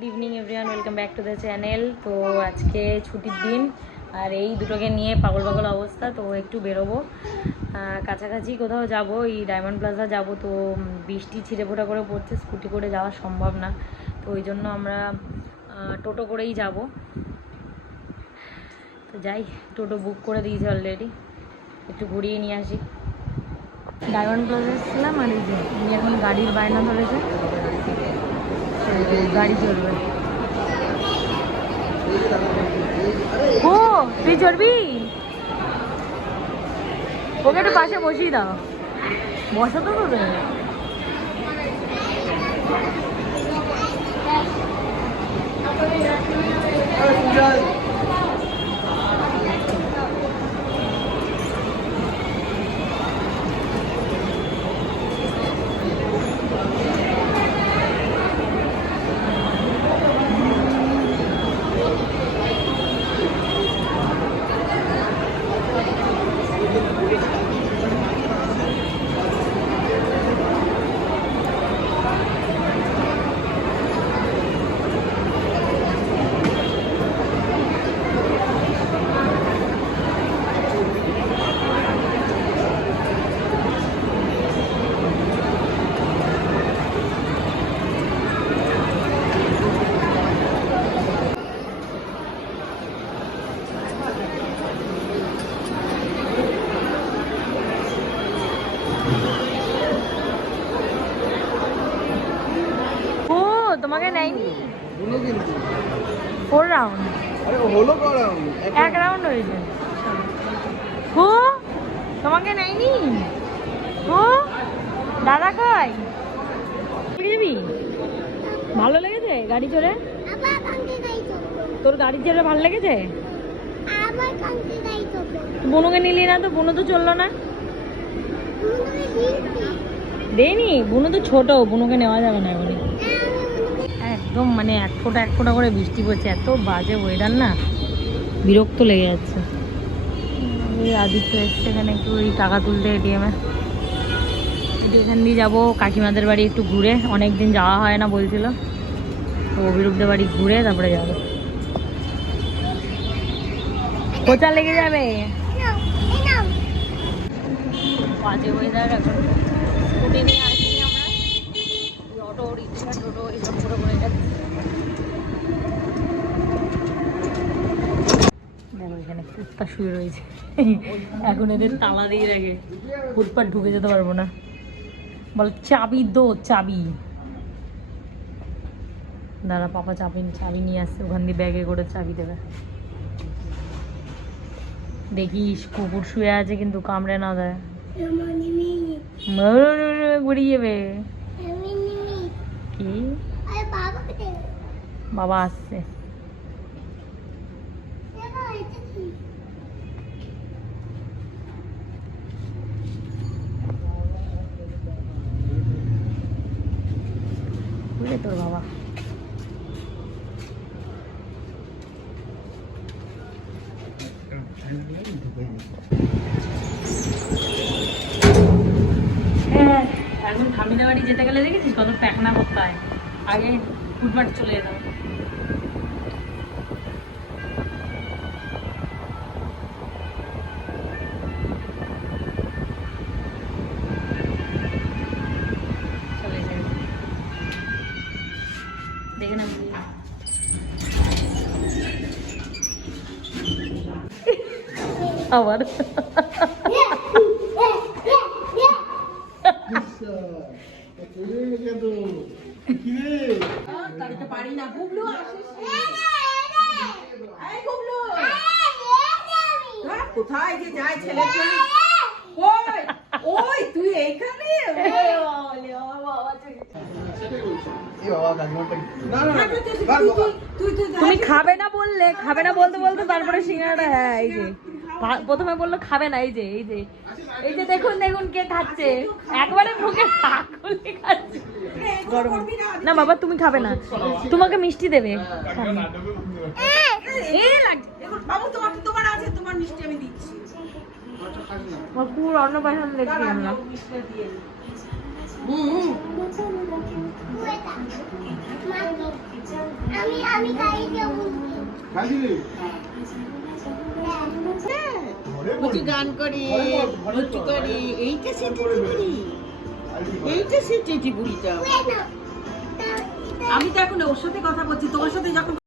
Good evening everyone, welcome back to the channel. তো আজকে ছুটির দিন আর এই দুটোকে নিয়ে পাগল পাগল অবস্থা। তো একটু বেরোবো, কাছাকাছি কোথাও যাব, এই ডায়মন্ড প্লাজা যাব। তো বৃষ্টি ছিঁড়ে ফোটা করে পড়ছে, স্কুটি করে যাওয়া সম্ভব না। তো ওই জন্য আমরা টোটো করেই যাব। তো যাই, টোটো বুক করে দিয়েছি অলরেডি, একটু ঘুরিয়ে নিয়ে আসি। ডায়মন্ড প্লাজা এসেছিলাম আর এই যে এখন গাড়ির বায়না ধরেছে, গাড়ি চলবে। ও তুই চড়বি? ওকে একটু পাশে বসিয়ে দাও, বসা তো তোদের। তোমাকে নেয়নি? 4 রাউন্ড। আরে হলো কত রাউন্ড? এক রাউন্ড হয়েছে। হো তোমাকে নেয়নি? হো দাদা কই যাবি? ভালো লেগেছে গাড়ি চড়ে? তোর গাড়ি চড়ে ভালো লেগেছে? বুনুকে নিলি না তো? বুনু তো চললো না। দেয়নি? বুনু তো ছোট, বুনুকে নেওয়া যাবে না এবারে। একদম মানে এক ফোঁটা করে বৃষ্টি পড়ছে, এত বাজে ওয়েদার না, বিরক্ত লেগে যাচ্ছে। আদিত্য এসছে এখানে একটু ওই টাকা তুলতে এটিএমে। এখান দিয়ে যাবো কাকিমাদের বাড়ি একটু ঘুরে, অনেক দিন যাওয়া হয় না বলছিল। তো অভিরূপদের বাড়ি ঘুরে তারপরে যাবো। খোঁচা লেগে যাবে। বাজে ওয়েদার, এখন স্কুটি নিয়ে আসি আমরা, অটো রিক্সা টোটো এইসব করে করে যাচ্ছি। দেখো এখানে কুত্তা শুয়ে রয়েছে, এখন এদের তালা দিয়ে রাখে, ফুটপাত ঢুকে যেতে পারবো না। বল চাবি দো, চাবি। দাদা পাপা চাবি নিয়ে আসছে, ওখান দিয়ে ব্যাগে করে চাবি দেবে। দেখিস কুকুর শুয়ে আছে কিন্তু কামড়ে না দেয়, ঘুরিয়ে যাবে। কি বাবা আসছে? বুঝলে তোর বাবা? হ্যাঁ, এখন ঠামিদা বাড়ি যেতে গেলে দেখেছিস কত প্যাকনা করতে হয়, আগে ফুটপাট চলে যেতাম। দেখে না আবার কোথায় যে যায় ছেলে? ওই তুই এইখানে? তুমি খাবে না বললে, খাবে না বলতে বলতে তারপরে সিঙ্গাড়াটা, হ্যাঁ এই যে প্রথমে বললো খাবে না, এই যে এই যে এই যে দেখুন দেখুন কে খাচ্ছে, একবারে মুখে খুলে খাচ্ছে। না বাবা তুমি খাবে না, তোমাকে মিষ্টি দেবে। বাবু তোমার আছে, তোমার মিষ্টি আমি দিচ্ছি। পুরো অন্নপ্রাশন দেখছি আমরা। আমি গাড়ি যাব বলছি গান করি বলছি করি এইটা সে বুড়ি এইটা সে চেঁচি বুড়িটা আমি তো এখন ওর সাথে কথা বলছি তোমার সাথে যখন